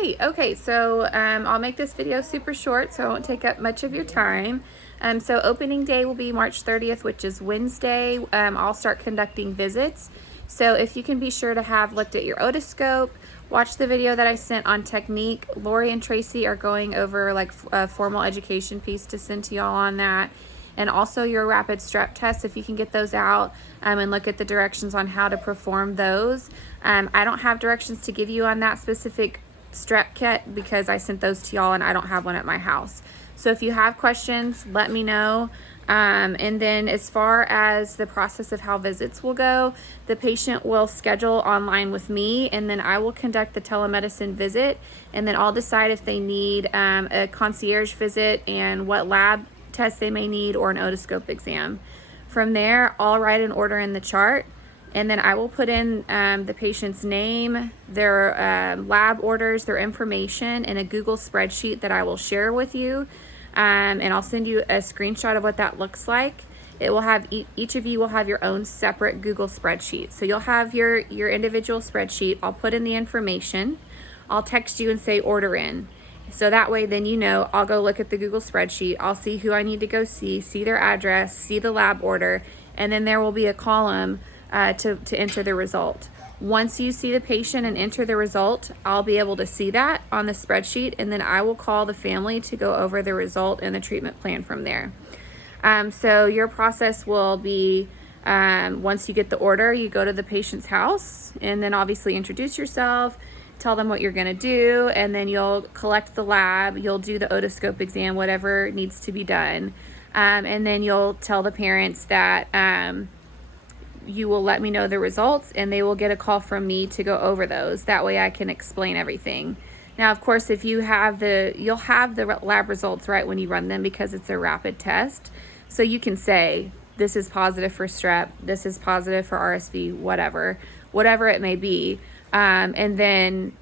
Hey, okay, so I'll make this video super short so I won't take up much of your time. So opening day will be March 30th, which is Wednesday. I'll start conducting visits. So if you can be sure to have looked at your otoscope, watch the video that I sent on technique. Lori and Tracy are going over like a formal education piece to send to y'all on that. And also your rapid strep tests, if you can get those out and look at the directions on how to perform those. I don't have directions to give you on that specific strep kit because I sent those to y'all and I don't have one at my house. So if you have questions, let me know. And then as far as the process of how visits will go, the patient will schedule online with me and then I will conduct the telemedicine visit, and then I'll decide if they need a concierge visit and what lab tests they may need or an otoscope exam. From there, I'll write an order in the chart, and then I will put in the patient's name, their lab orders, their information in a Google spreadsheet that I will share with you. And I'll send you a screenshot of what that looks like. It will have, each of you will have your own separate Google spreadsheet. So you'll have your individual spreadsheet. I'll put in the information. I'll text you and say order in. So that way then you know I'll go look at the Google spreadsheet. I'll see who I need to go see their address, see the lab order, and then there will be a column to enter the result. Once you see the patient and enter the result, I'll be able to see that on the spreadsheet, and then I will call the family to go over the result and the treatment plan from there. So your process will be, once you get the order, you go to the patient's house and then obviously introduce yourself, tell them what you're going to do, and then you'll collect the lab, you'll do the otoscope exam, whatever needs to be done, and then you'll tell the parents that you will let me know the results and they will get a call from me to go over those. That way I can explain everything. Now, of course, if you have you'll have the lab results right when you run them because it's a rapid test. So you can say, this is positive for strep, this is positive for RSV, whatever it may be. And then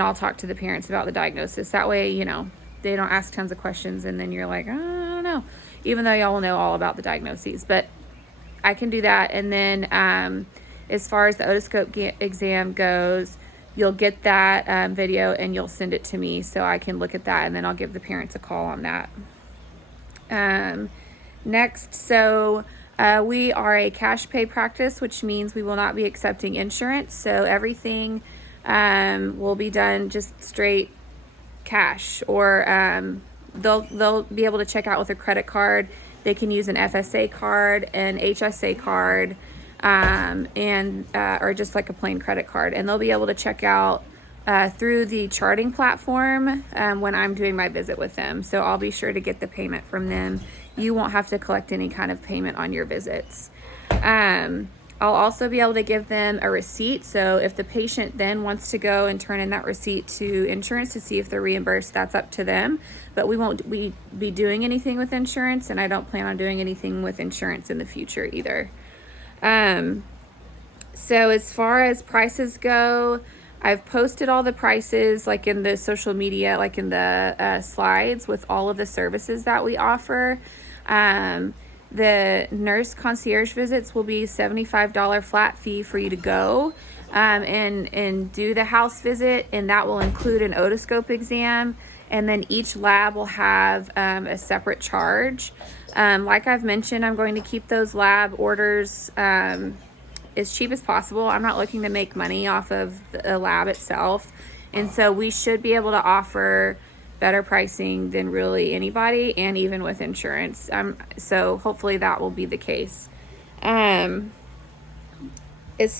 I'll talk to the parents about the diagnosis. That way, you know, they don't ask tons of questions and then you're like, oh, I don't know, even though y'all will know all about the diagnoses. But I can do that. And then as far as the otoscope exam goes, you'll get that video and you'll send it to me so I can look at that, and then I'll give the parents a call on that. Next, so we are a cash pay practice, which means we will not be accepting insurance. So everything will be done just straight cash, or they'll be able to check out with a credit card. They can use an FSA card, an HSA card, or just like a plain credit card. And they'll be able to check out through the charting platform when I'm doing my visit with them. So I'll be sure to get the payment from them. You won't have to collect any kind of payment on your visits. I'll also be able to give them a receipt. So if the patient then wants to go and turn in that receipt to insurance to see if they're reimbursed, that's up to them. But we won't be doing anything with insurance, and I don't plan on doing anything with insurance in the future either. So as far as prices go, I've posted all the prices like in the social media, like in the slides with all of the services that we offer. The nurse concierge visits will be $75 flat fee for you to go and do the house visit, and that will include an otoscope exam, and then each lab will have a separate charge. Like I've mentioned, I'm going to keep those lab orders as cheap as possible. I'm not looking to make money off of the lab itself, and so we should be able to offer better pricing than really anybody, and even with insurance. So hopefully that will be the case. As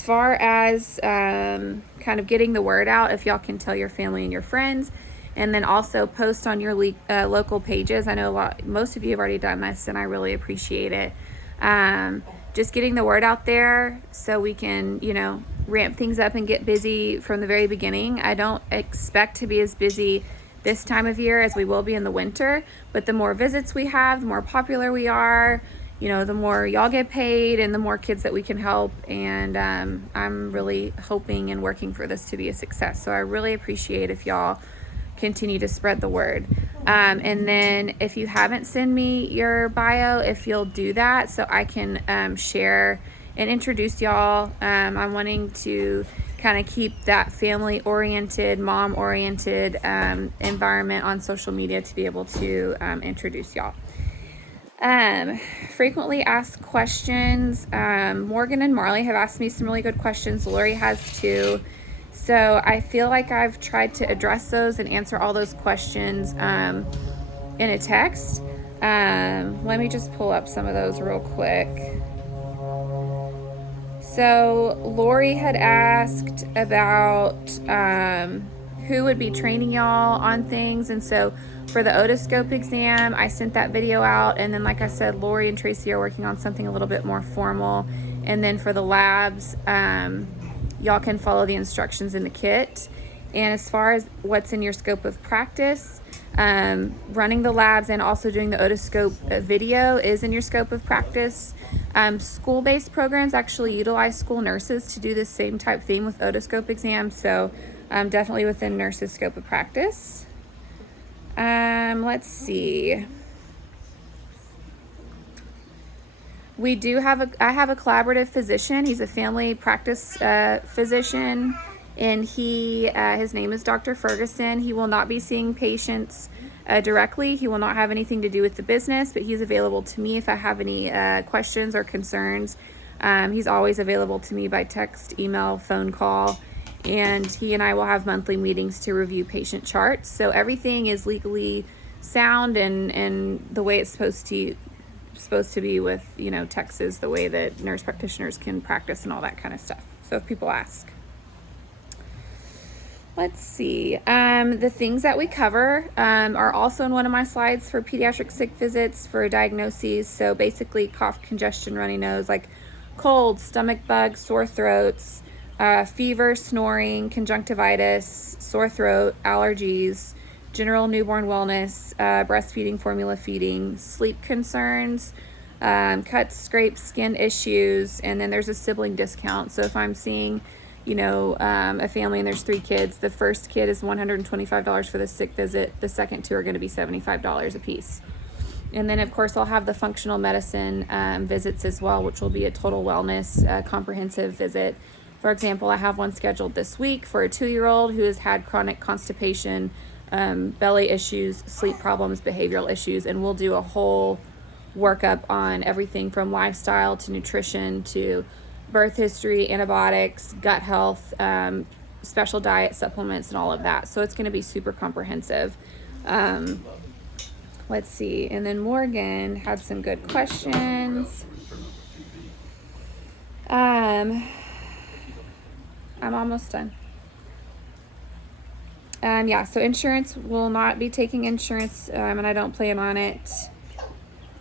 far as kind of getting the word out, if y'all can tell your family and your friends, and then also post on your local pages. I know most of you have already done this, and I really appreciate it. Just getting the word out there so we can, you know, ramp things up and get busy from the very beginning. I don't expect to be as busy this time of year as we will be in the winter, but the more visits we have, the more popular we are, you know, the more y'all get paid and the more kids that we can help. And I'm really hoping and working for this to be a success. So I really appreciate if y'all continue to spread the word. And then if you haven't sent me your bio, if you'll do that so I can share and introduce y'all. I'm wanting to kind of keep that family-oriented, mom-oriented environment on social media to be able to introduce y'all. Frequently asked questions. Morgan and Marley have asked me some really good questions. Lori has too. So I feel like I've tried to address those and answer all those questions in a text. Let me just pull up some of those real quick. So Lori had asked about who would be training y'all on things. And so for the otoscope exam, I sent that video out. And then, like I said, Lori and Tracy are working on something a little bit more formal. And then for the labs, y'all can follow the instructions in the kit. And as far as what's in your scope of practice, running the labs and also doing the otoscope video is in your scope of practice. School-based programs actually utilize school nurses to do the same type thing with otoscope exams, so definitely within nurses' scope of practice. Let's see. I have a collaborative physician. He's a family practice physician, and his name is Dr. Ferguson. He will not be seeing patients directly. He will not have anything to do with the business, but he's available to me if I have any questions or concerns. He's always available to me by text, email, phone call, and he and I will have monthly meetings to review patient charts. So everything is legally sound and the way it's supposed to be with, Texas, the way that nurse practitioners can practice and all that kind of stuff. So if people ask. Let's see. The things that we cover are also in one of my slides for pediatric sick visits for diagnoses. So basically cough, congestion, runny nose, like cold, stomach bug, sore throats, fever, snoring, conjunctivitis, sore throat, allergies, general newborn wellness, breastfeeding, formula feeding, sleep concerns, cuts, scrapes, skin issues, and then there's a sibling discount. So if I'm seeing a family and there's 3 kids, the first kid is $125 for the sick visit. The second 2 are going to be $75 a piece. And then, of course, I'll have the functional medicine visits as well, which will be a total wellness comprehensive visit. For example, I have one scheduled this week for a 2-year-old who has had chronic constipation, belly issues, sleep problems, behavioral issues, and we'll do a whole workup on everything from lifestyle to nutrition to birth history, antibiotics, gut health, special diet supplements, and all of that. So it's going to be super comprehensive. Let's see. And then Morgan had some good questions. I'm almost done. So insurance, will not be taking insurance, and I don't plan on it.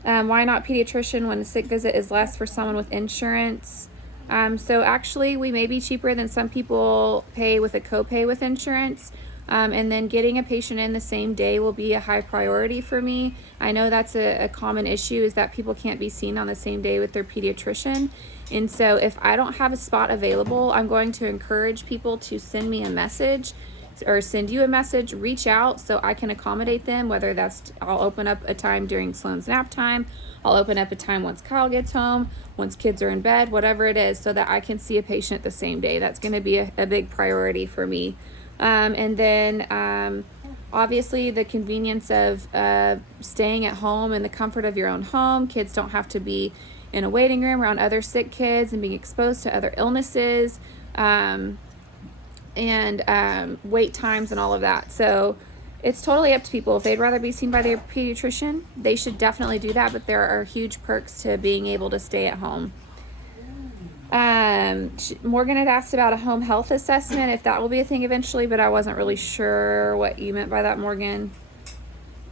Why not pediatrician when a sick visit is less for someone with insurance? So actually, we may be cheaper than some people pay with a copay with insurance. And then getting a patient in the same day will be a high priority for me. I know that's a common issue, is that people can't be seen on the same day with their pediatrician. And so if I don't have a spot available, I'm going to encourage people to send me a message or send you a message, reach out so I can accommodate them, whether that's I'll open up a time during Sloan's nap time, I'll open up a time once Kyle gets home, once kids are in bed, whatever it is, so that I can see a patient the same day. That's going to be a big priority for me. And then obviously the convenience of staying at home in the comfort of your own home. Kids don't have to be in a waiting room around other sick kids and being exposed to other illnesses, and wait times and all of that. So it's totally up to people. If they'd rather be seen by their pediatrician, they should definitely do that, but there are huge perks to being able to stay at home. Morgan had asked about a home health assessment, if that will be a thing eventually, but I wasn't really sure what you meant by that, Morgan.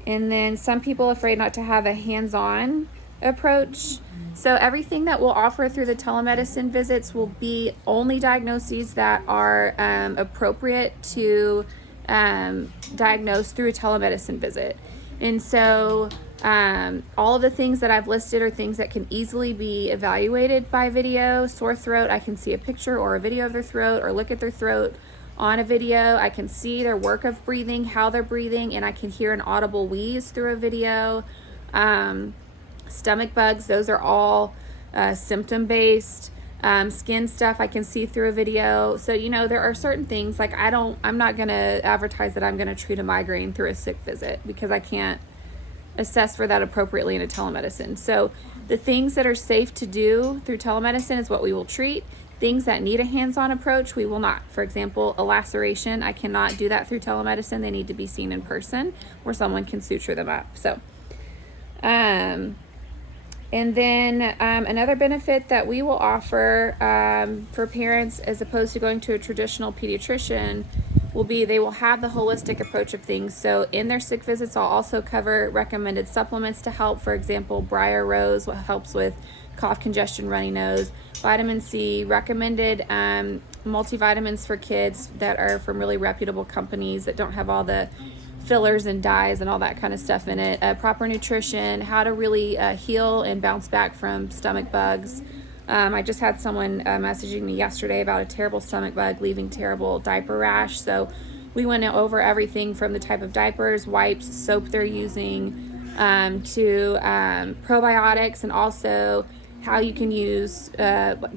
And then some people afraid not to have a hands-on approach. So everything that we'll offer through the telemedicine visits will be only diagnoses that are appropriate to diagnose through a telemedicine visit. And so all of the things that I've listed are things that can easily be evaluated by video. Sore throat, I can see a picture or a video of their throat or look at their throat on a video. I can see their work of breathing, how they're breathing, and I can hear an audible wheeze through a video. Stomach bugs, those are all symptom-based. Skin stuff, I can see through a video. So, you know, there are certain things like I'm not going to advertise that I'm going to treat a migraine through a sick visit because I can't assess for that appropriately in a telemedicine. So the things that are safe to do through telemedicine is what we will treat. Things that need a hands-on approach, we will not. For example, a laceration, I cannot do that through telemedicine. They need to be seen in person where someone can suture them up. So, and then another benefit that we will offer for parents as opposed to going to a traditional pediatrician will be they will have the holistic approach of things. So in their sick visits, I'll also cover recommended supplements to help. For example, Briar Rose, what helps with cough, congestion, runny nose, vitamin C, recommended multivitamins for kids that are from really reputable companies that don't have all the fillers and dyes and all that kind of stuff in it, proper nutrition, how to really heal and bounce back from stomach bugs. I just had someone messaging me yesterday about a terrible stomach bug leaving terrible diaper rash. So we went over everything from the type of diapers, wipes, soap they're using, to probiotics, and also how you can use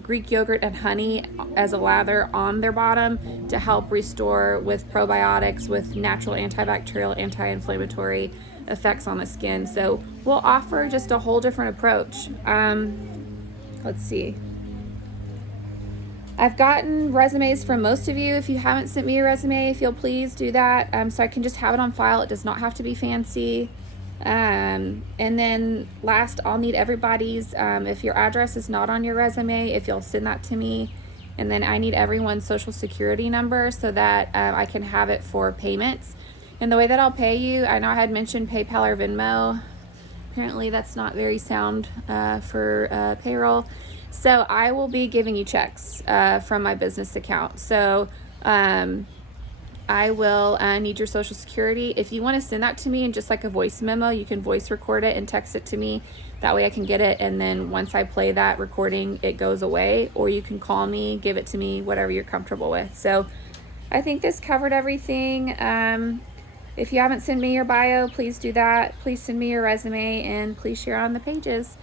Greek yogurt and honey as a lather on their bottom to help restore with probiotics, with natural antibacterial, anti-inflammatory effects on the skin. So we'll offer just a whole different approach. Let's see. I've gotten resumes from most of you. If you haven't sent me a resume, if you'll please do that, so I can just have it on file. It does not have to be fancy. And then last, I'll need everybody's, if your address is not on your resume, if you'll send that to me. And then I need everyone's social security number so that I can have it for payments. And the way that I'll pay you, I know I had mentioned PayPal or Venmo. Apparently that's not very sound for payroll. So I will be giving you checks from my business account. So I will need your social security. If you want to send that to me in just like a voice memo, you can voice record it and text it to me. That way I can get it, and then once I play that recording, it goes away. Or you can call me, give it to me, whatever you're comfortable with. So I think this covered everything. If you haven't sent me your bio, please do that. Please send me your resume, and please share on the pages.